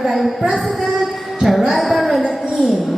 Barangay President Charada Relain.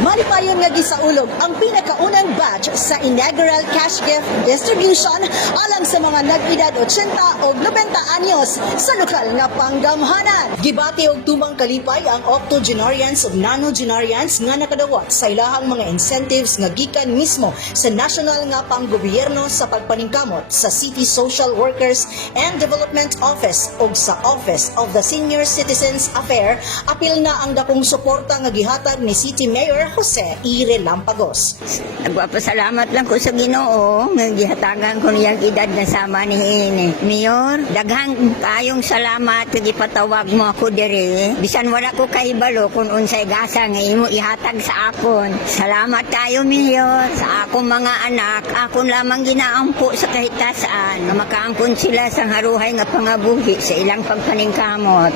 Malipayon nga gisaulog ang pinakaunang batch sa inaugural cash gift distribution alang sa mga nag-edad 80 o 90 anyos sa lokal nga panggamhanan. Gibati og tumang kalipay ang octogenarians ug nonogenarians nga nakadawat sa ilahang mga incentives nga gikan mismo sa national nga panggobyerno sa pagpaningkamot sa City Social Workers and Development Office ug sa Office of the Senior Citizens Affair. Apil na ang dakong suporta nga gihatag ni City Mayor Jose Ire Lampagos. Nagpapasalamat lang ko sa Ginoo nga gihatagan ko niyang edad na sama ni ini. Mayor, daghang kayong salamat kag ipatawag mo ako diri. Bisan wala ko kahibalo kung unsay gasa nga imo ihatag sa akon. Salamat tayo, Mayor. Sa akong mga anak, akon lamang ginaampo sa kahitasan nga makaampon sila sa haruhay nga pangabuhi sa ilang pagpaningkamot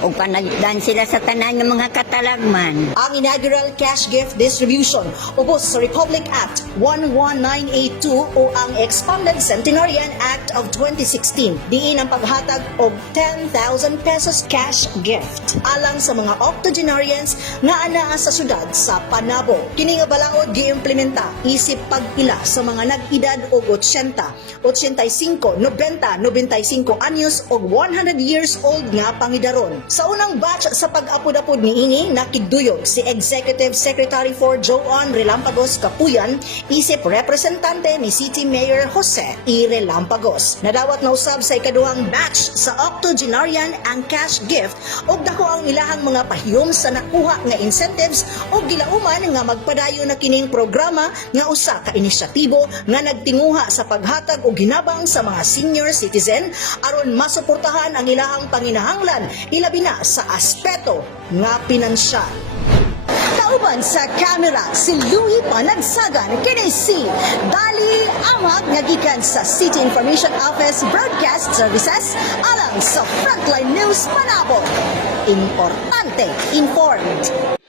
o panagdan sila sa tanan ng mga katalagman. Ang inaugural cash gift distribution ubos sa Republic Act 11982 o ang Expanded Centenarian Act of 2016. Diin ang paghatag og 10,000 pesos cash gift alang sa mga octogenarians nga anaa sa syudad sa Panabo. Kini nga balaod giimplementa isip pag-ila sa mga nag-edad og 80, 85, 90, 95 anyos og 100 years old nga pangidaron. Sa unang batch sa pag-apod-apod niini, nakiduyog si Executive Secretary for Joan Relampagos Kapuyan, isip representante ni City Mayor Jose Ire Lampagos. Nadawat na usab sa ikaduhang batch sa octogenarian ang cash gift ug dako ang ilahang mga pahiyom sa nakuha nga incentives ug gilauman nga magpadayon na kining programa nga usa ka inisyatibo nga nagtinguha sa paghatag og ginabang sa mga senior citizen aron masuportahan ang ilahang panginahanglan ilabi na sa aspeto nga pinansyal. Kauban sa kamera si Louie Panagsagan kini si Dali Amag nga gikan sa City Information Office Broadcast Services alang sa Frontline News Panabo. Importante informed.